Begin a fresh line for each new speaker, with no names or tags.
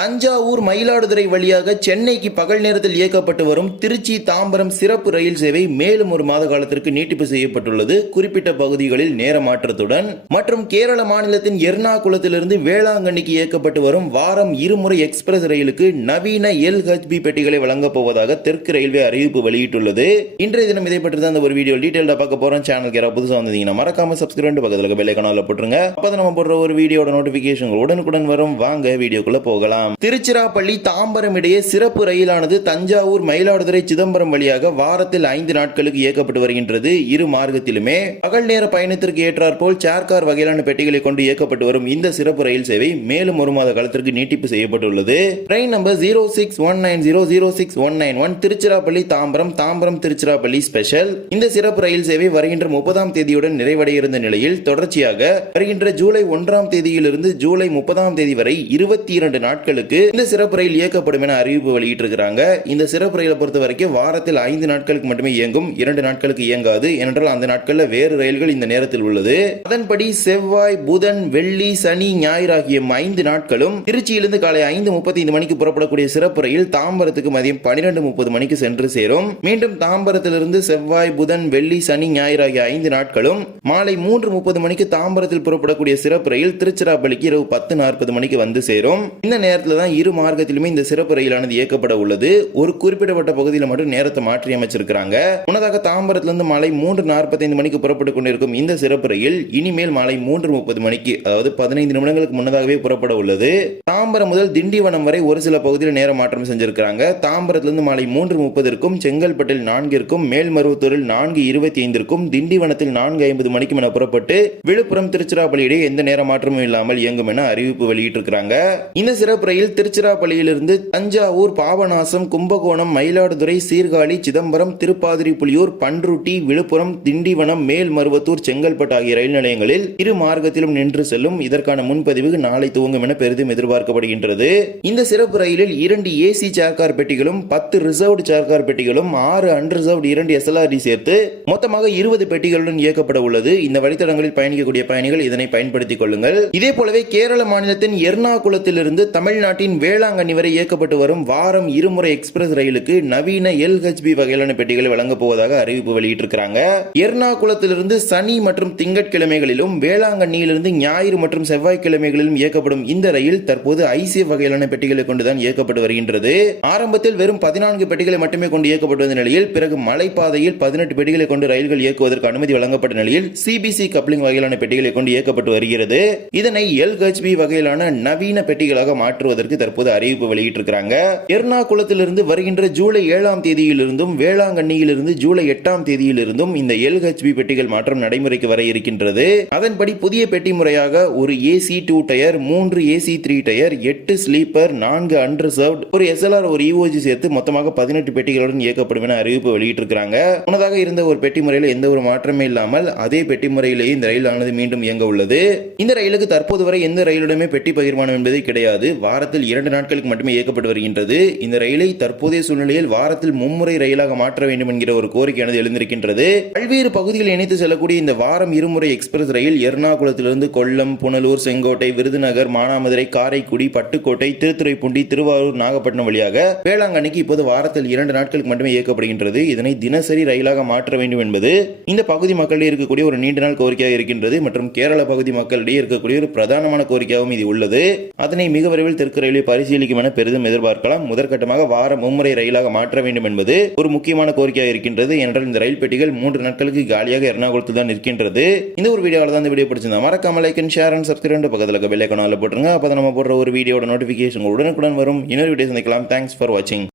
தஞ்சாவூர் மயிலாடுதுறை வழியாக சென்னைக்கு பகல் நேரத்தில் இயக்கப்பட்டு வரும் திருச்சி தாம்பரம் சிறப்பு ரயில் சேவை மேலும் ஒரு மாத காலத்திற்கு நீட்டிப்பு செய்யப்பட்டுள்ளது. குறிப்பிட்ட பகுதிகளில் நேர மாற்றத்துடன் மற்றும் கேரள மாநிலத்தின் எர்ணாகுளத்திலிருந்து வேளாங்கண்ணிக்கு இயக்கப்பட்டு வரும் வாரம் இருமுறை எக்ஸ்பிரஸ் ரயிலுக்கு நவீன எல் ஹெச்பி பெட்டிகளை வழங்கப் போவதாக தெற்கு ரயில்வே அறிவிப்பு வெளியிட்டுள்ளது. இன்றைய தினம் இதை பற்றி தான் ஒரு வீடியோ டீட்டெயிலாக பார்க்க போறோம். சேனலுக்கு யாராவது புதுசாக வந்தீங்கன்னா மறக்காம சப்ஸ்கிரைப் பக்கத்தில் பெல் ஐக்கானில் போட்டுருங்க. அப்போ நம்ம போடுற ஒரு வீடியோட நோட்டிபிகேஷன் உடனுக்குடன் வரும். வாங்க வீடியோக்குள்ள போகலாம். திருச்சிராப்பள்ளி தாம்பரம் இடையே சிறப்பு ரயிலானது தஞ்சாவூர் மயிலாடுதுறை சிதம்பரம் வழியாக வாரத்தில் ஐந்து நாட்களுக்கு இயக்கப்பட்டு வருகின்றது. இரு மார்க்கத்திலுமே பகல் நேர பயணத்திற்கு ஏற்றாற்போல் சேர்கார் வகையிலான பெட்டிகளை கொண்டு இயக்கப்பட்டு வரும் இந்த சிறப்பு ரயில் சேவை மேலும் ஒரு மாத காலத்திற்கு நீட்டிப்பு செய்யப்பட்டுள்ளது. Train number zero six one nine zero zero six one nine one Tiruchirappalli Tambaram Tambaram Tiruchirappalli special இந்த சிறப்பு ரயில் சேவை வருகின்ற முப்பதாம் தேதியுடன் நிறைவடைய இருந்த நிலையில் தொடர்ச்சியாக வருகின்ற ஜூலை ஒன்றாம் தேதியிலிருந்து ஜூலை முப்பதாம் தேதி வரை இருபத்தி இரண்டு நாட்கள் நாட்களுக்கு இந்த சிறப்பு ரயில் இயக்கப்படும் என அறிவிப்பு வெளியிட்டிருக்கிறாங்க. இந்த சிறப்பு ரயிலை பொறுத்த வரைக்கும் வாரத்தில் ஐந்து நாட்களுக்கு மட்டுமே இயங்கும் இரண்டு நாட்களுக்கு இயங்காது. ஏனென்றால் அந்த நாட்களில் வேறு ரயில்கள் இந்த நேரத்தில் உள்ளது. அதன்படி செவ்வாய் புதன் வெள்ளி சனி ஞாயிறு ஆகிய ஐந்து நாட்களும் திருச்சியிலிருந்து காலை ஐந்து முப்பத்தி ஐந்து மணிக்கு புறப்படக்கூடிய சிறப்பு ரயில் தாம்பரத்துக்கு மதியம் பன்னிரண்டு முப்பது மணிக்கு சென்று சேரும். மீண்டும் தாம்பரத்திலிருந்து செவ்வாய் புதன் வெள்ளி சனி ஞாயிறு ஆகிய ஐந்து நாட்களும் மாலை மூன்று முப்பது மணிக்கு தாம்பரத்தில் புறப்படக்கூடிய சிறப்பு ரயில் திருச்சிராப்பள்ளிக்கு இரவு பத்து நாற்பது மணிக்கு வந்து சேரும். இந்த நேரத்தில் நேரத்தில் தான் இரு மார்க்கத்திலுமே இந்த சிறப்பு ரயிலானது இயக்கப்பட உள்ளது. ஒரு குறிப்பிடப்பட்ட பகுதியில் மட்டும் நேரத்தை மாற்றி அமைச்சிருக்கிறாங்க. முன்னதாக தாம்பரத்திலிருந்து மாலை மூன்று நாற்பத்தைந்து மணிக்கு புறப்பட்டு கொண்டிருக்கும் இந்த சிறப்பு ரயில் இனிமேல் மாலை மூன்று முப்பது மணிக்கு அதாவது பதினைந்து நிமிடங்களுக்கு முன்னதாகவே புறப்பட உள்ளது. தாம்பரம் முதல் திண்டிவனம் வரை ஒரு சில பகுதியில் நேர மாற்றம் செஞ்சிருக்கிறாங்க. தாம்பரத்திலிருந்து மாலை மூன்று முப்பதற்கும் செங்கல்பட்டில் நான்கிற்கும் மேல்மருவத்தூரில் நான்கு இருபத்தி ஐந்திற்கும் திண்டிவனத்தில் நான்கு ஐம்பது மணிக்கும் என புறப்பட்டு விழுப்புரம் திருச்சிராப்பள்ளி இடையே எந்த நேர மாற்றமும் இல்லாமல் இயங்கும் என அறிவிப்பு வெளியிட்டிருக்கிறாங்க. இந்த சிறப்பு முறையில் திருச்சிராப்பள்ளியிலிருந்து தஞ்சாவூர் பாபநாசம் கும்பகோணம் மயிலாடுதுறை சீர்காழி சிதம்பரம் திருப்பாதிரி புலியூர் பன்ருட்டி விழுப்புரம் திண்டிவனம் மேல்மருவத்தூர் செங்கல்பட்டு ஆகிய ரயில் நிலையங்களில் இரு மார்க்கத்திலும் நின்று செல்லும். இதற்கான முன்பதிவு நாளை துவங்கும் என பெரிதும் எதிர்பார்க்கப்படுகின்றது. இந்த சிறப்பு ரயிலில் இரண்டு ஏசி சேர்கார் பெட்டிகளும் பத்து ரிசர்வ்டு சேர்கார் பெட்டிகளும் ஆறு அன்ரிசர்வ்டு இரண்டு எஸ்எல்ஆர்டி சேர்த்து மொத்தமாக இருபது பெட்டிகளுடன் இயக்கப்பட உள்ளது. இந்த வழித்தடங்களில் பயணிக்கக்கூடிய பயணிகள் இதனை பயன்படுத்திக் கொள்ளுங்கள். இதே போலவே கேரள மாநிலத்தின் எர்ணாகுளத்திலிருந்து தமிழ்நாட்டின் வேளாங்கண்ணி வரை இயக்கப்பட்டு வரும் வாரம் இருமுறை எக்ஸ்பிரஸ் ரயிலுக்கு நவீன எல்ஹெச்பி வகையிலான பெட்டிகளை வழங்கப் போவதாக அறிவிப்பு வெளியிட்டிருக்கிறாங்க. எர்ணாகுளத்திலிருந்து சனி மற்றும் திங்கட்கிழமைகளிலும் வேளாங்கண்ணியிலிருந்து ஞாயிறு மற்றும் செவ்வாய்க்கிழமைகளிலும் இயக்கப்படும் இந்த ரயில் தற்போது ஐசிஎஃப் வகையிலான பெட்டிகளை கொண்டுதான் இயக்கப்பட்டு வருகின்றது. ஆரம்பத்தில் வெறும் பதினான்கு பெட்டிகளை மட்டுமே கொண்டு இயக்கப்பட்டு வந்த நிலையில் பிறகு மலைப்பாதையில் பதினெட்டு பெட்டிகளை கொண்டு ரயில்கள் இயக்குவதற்கு அனுமதி வழங்கப்பட்ட நிலையில் சிபிசி கப்ளிங் வகையிலான பெட்டிகளை கொண்டு இயக்கப்பட்டு வருகிறது. இதனை எல்ஹெச்பி வகையிலான நவீன பெட்டிகளாக மாற்றுவதற்கு தற்போது அறிவிப்பு வெளியிட்டிருக்கிறாங்க. எர்ணாகுளத்திலிருந்து வருகின்ற ஜூலை ஏழாம் தேதியிலிருந்தும் வேளாங்கண்ணியிலிருந்து ஜூலை எட்டாம் தேதியிலிருந்தும் இந்த எல்ஹெச்பி பெட்டிகள் மாற்றம் நடைமுறைக்கு வர இருக்கின்றது. அதன்படி புதிய பெட்டி முறையாக ஒரு ஏசி டூ டயர் மூன்று ஏசி த்ரீ டயர் எட்டு ஸ்லீப்பர் நான்கு அன்ரிசர்வ்ட் ஒரு எஸ்எல்ஆர் ஒரு இஓஜி சேர்த்து மொத்தமாக பதினெட்டு பெட்டிகளுடன் இயக்கப்படும் என அறிவிப்பு வெளியிட்டிருக்கிறாங்க. முன்னதாக இருந்த ஒரு பெட்டி முறையில் எந்த ஒரு மாற்றமே இல்லாமல் அதே பெட்டி முறையிலேயே இந்த ரயில் ஆனது மீண்டும் இயங்க உள்ளது. இந்த ரயிலுக்கு தற்போது வரை எந்த ரயிலுடமே பெட்டி பகிர்மானம் என்பதே கிடையாது. வார வாரத்தில் இரண்டு நாட்களுக்கு மட்டுமே இயக்கப்பட்டு வருகின்றது. இந்த ரயிலை தற்போதைய சூழ்நிலையில் வாரத்தில் மும்முறை ரயிலாக மாற்ற வேண்டும் என்கிற ஒரு கோரிக்கையானது எழுந்திருக்கின்றது. பல்வேறு பகுதிகளை இணைத்து செல்லக்கூடிய இந்த வாரம் இருமுறை எக்ஸ்பிரஸ் ரயில் எர்ணாகுளத்திலிருந்து கொல்லம் புனலூர் செங்கோட்டை விருதுநகர் மானாமதுரை காரைக்குடி பட்டுக்கோட்டை திருத்துறைப்பூண்டி திருவாரூர் நாகப்பட்டினம் வழியாக வேளாங்கண்ணிக்கு இப்போது வாரத்தில் இரண்டு நாட்களுக்கு மட்டுமே இயக்கப்படுகின்றது. இதனை தினசரி ரயிலாக மாற்ற வேண்டும் என்பது இந்த பகுதி மக்களிடையே இருக்கக்கூடிய ஒரு நீண்ட நாள் கோரிக்கையாக இருக்கின்றது. மற்றும் கேரள பகுதி மக்களிடையே இருக்கக்கூடிய ஒரு பிரதானமான கோரிக்கையாகவும் இது உள்ளது. அதனை மிக விரைவில் தெற்கு ரயில்வே பரிசீலிக்கும் என பெரிதும் எதிர்பார்க்கலாம். முதற்கட்டமாக வார மும்முறை ரயிலாக மாற்ற வேண்டும் என்பது ஒரு முக்கியமான கோரிக்கையாக இருக்கின்றது. என்றால் இந்த ரயில் பெட்டிகள் மூன்று நாட்களுக்கு காலியாக எர்ணாகுளத்தில் தான் இருக்கின்றது இந்த ஒரு வீடியோவில் தான் இந்த வீடியோ பிடிச்சிருந்தா மறக்காம like and share and subscribe பக்கத்தில் பெல் ஐக்கானில் போட்டுருங்க. அப்போ நம்ம போடுற ஒரு வீடியோட நோட்டிஃபிகேஷன் உடனுக்குடன் வரும். இன்னொரு வீடியோ சந்திக்கலாம். தேங்க்ஸ் ஃபார் வாட்சிங்